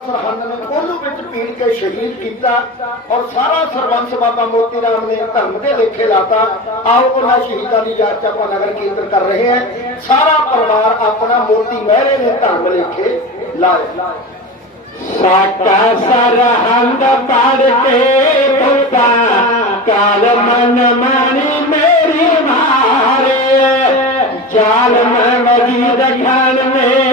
ਸਰਹੰਦ ਨੇ ਕੋਲੂ ਵਿੱਚ ਪੀੜ ਕੇ ਸ਼ਹੀਦ ਕੀਤਾ ਔਰ ਸਾਰਾ ਸਰਬੰਸ ਬਾਬਾ ਮੋਤੀ ਰਾਮ ਨੇ ਧਰਮ ਦੇ ਲੇਖੇ ਲਾਤਾ ਆਓ ਉਹਨਾਂ ਸ਼ਹੀਦਾਂ ਦੀ ਯਾਦ ਚ ਆਪਾਂ ਨਗਰ ਕੀਰਤਨ ਕਰ ਰਹੇ ਹਾਂ ਸਾਰਾ ਪਰਿਵਾਰ ਆਪਣਾ ਮੋਤੀ ਮਹਿਰੇ ਨੇ ਧਰਮ ਲੇਖੇ ਲਾਇਆ ਸਾਕਾ ਸਰਹੰਦ ਪੜ ਕੇ ਪੁੱਤਾ ਕਾਲ ਮਨ ਮਾਣੀ ਮੇਰੀ ਮਾਰੇ ਜਾਲਮ ਵਜੀਦ ਖਾਨ ਨੇ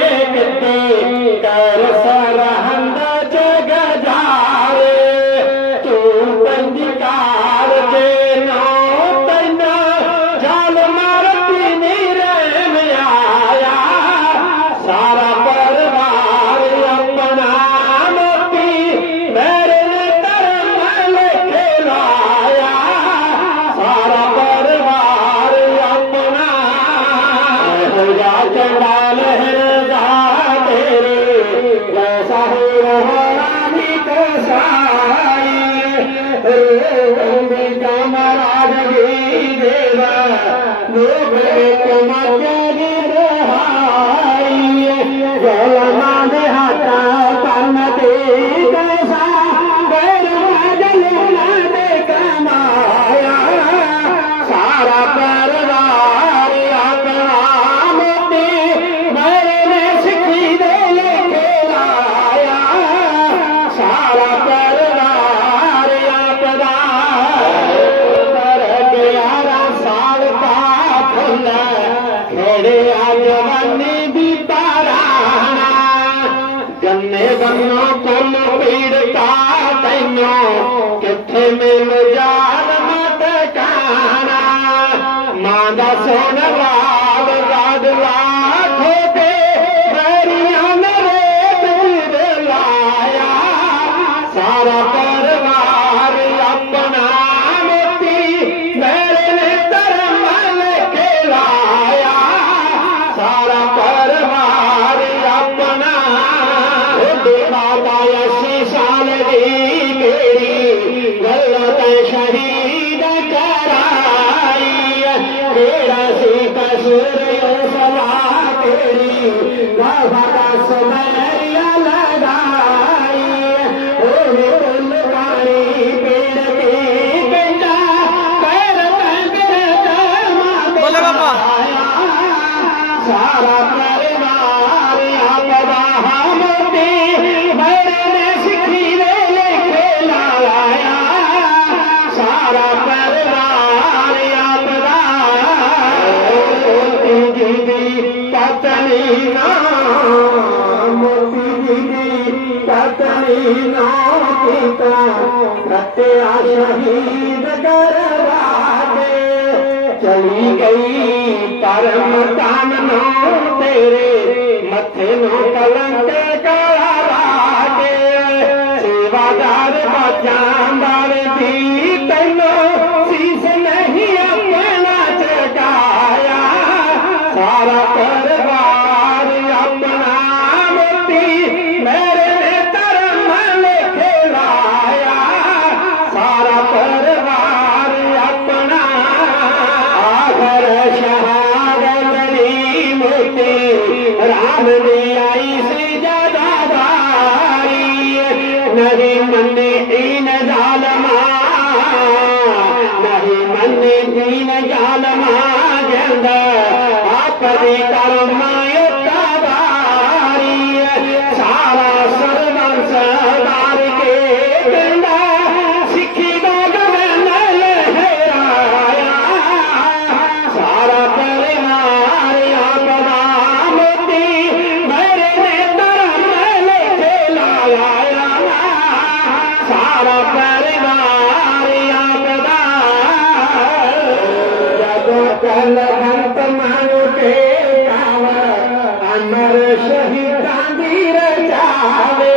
তোমাকে ਗੰਨੇ ਗੰਨੋ ਕੁੱਲ ਪੀੜਤਾ ਤੈਨੂੰ ਕਿੱਥੇ ਮਿਲ ਜਾਣ ਮਤ ਕਾਣਾ ਮਾਂ ਦਾ ਸੋਨ गलत शहीद कराई तेरा से कसूर सवा तेरी नवा समरिया लगाई ओ मेरे सारा परिवार आप हम भरने सत्या शहीद करवा दे चली गई परम कानो तेरे मथे नो कलंक करवा दे सेवादार बचा रा सी जा न मने दीन ज़ाल मां नवे मने जीन ज़ाल मां जाप जे काल मायो காந்தி ராஜாவே